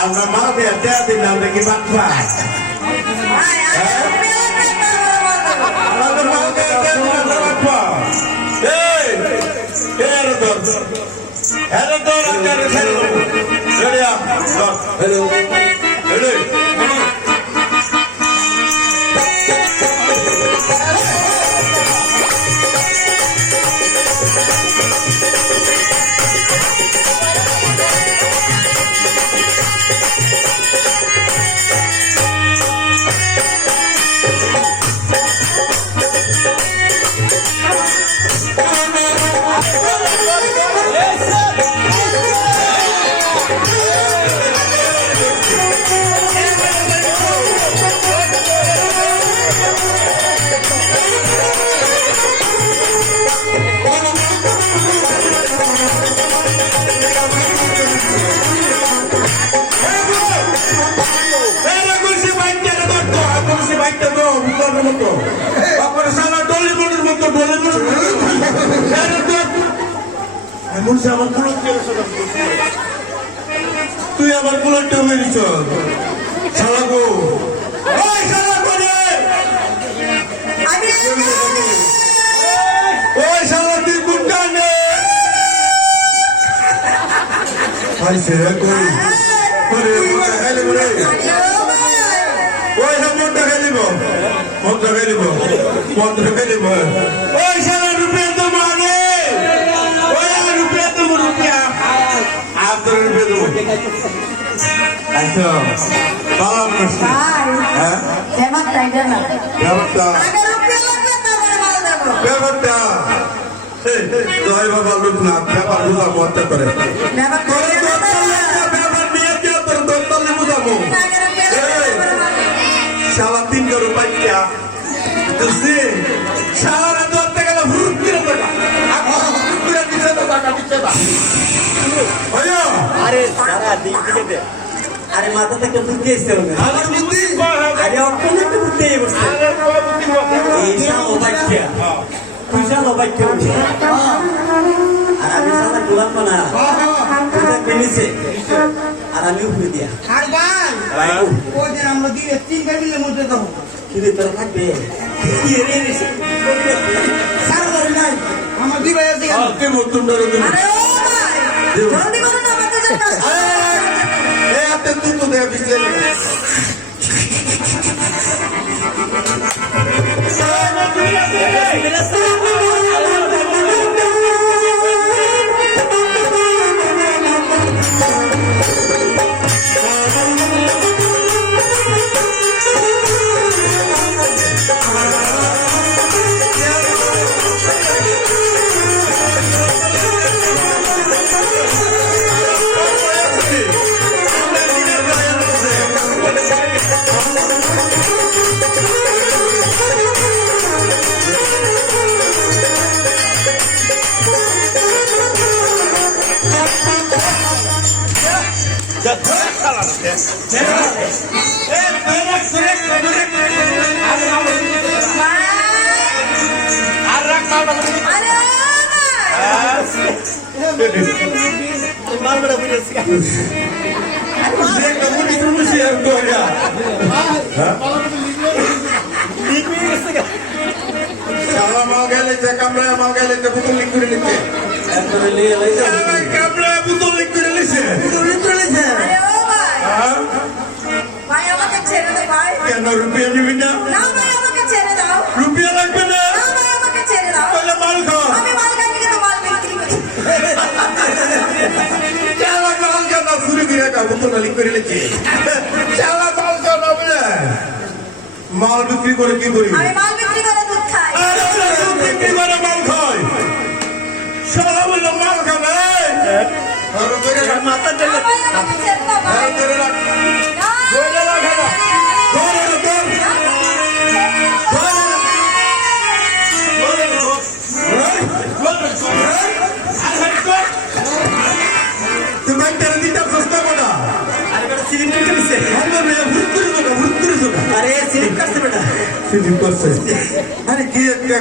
আমরা মাঝে দিন আমরা কি বাচ্চা তুই আমার কুলটা মেরিছ শালাগো ওই শালাগো রে ওই শালা তুই কুলটা নে আইছে কই করে খাইলে বলে ওই না মনটা খাইলিব ওই শালা রুপিয়া তো মানে ওই রুপিয়া তো রুপিয়া আচ্ছা ভালো প্রশ্ন হ্যাঁ ব্যাপারটা দয় বাবা লোকনাথ ব্যাপার বুঝা মত করে ব্যাপার নিয়ে কেউ তোর দোকানে বুঝাবো শালা 3 রুপিয়া সারা ধরতে গেলে হুরুপ কিনে আরে সারা দিন থেকে দে আরে মাথা থেকে বুদ্ধি এসে হবে আমার বুদ্ধি আরে অক্ষণে তো বুদ্ধি বসে এই সব অবাক্যা তুই সব অবাক্যা আর আমি সারা গোলাম না তুই পেনিছে আর আমি উপরে দিয়া আর ভাই ওই দিন আমরা দিয়ে 3 ফ্যামিলির মধ্যে যাব কিন্তু তোর থাকবে কি রে রে সারা ধরে নাই আমার দিবে আছে কে মতুন ধরে দিন আরে ও ভাই জলদি করো না আমাদের জন্য এ আপনি তুই তো দে বিসলে রুপিয়া নিবি না রুপিয়া লাগবে না মাল খাও মাল বিক্রি করে কি করি বিক্রি করে মাল খাই সারা বললো মাল খাবে মাথা বাইকটারে দিতে চেষ্টা করা আরে বেটা সিলিপ কেটে দিছে ভুত্তুরি চোখা আরে সিলিপ কাটছে বেটা সিলিপ করছে আরে কি একটা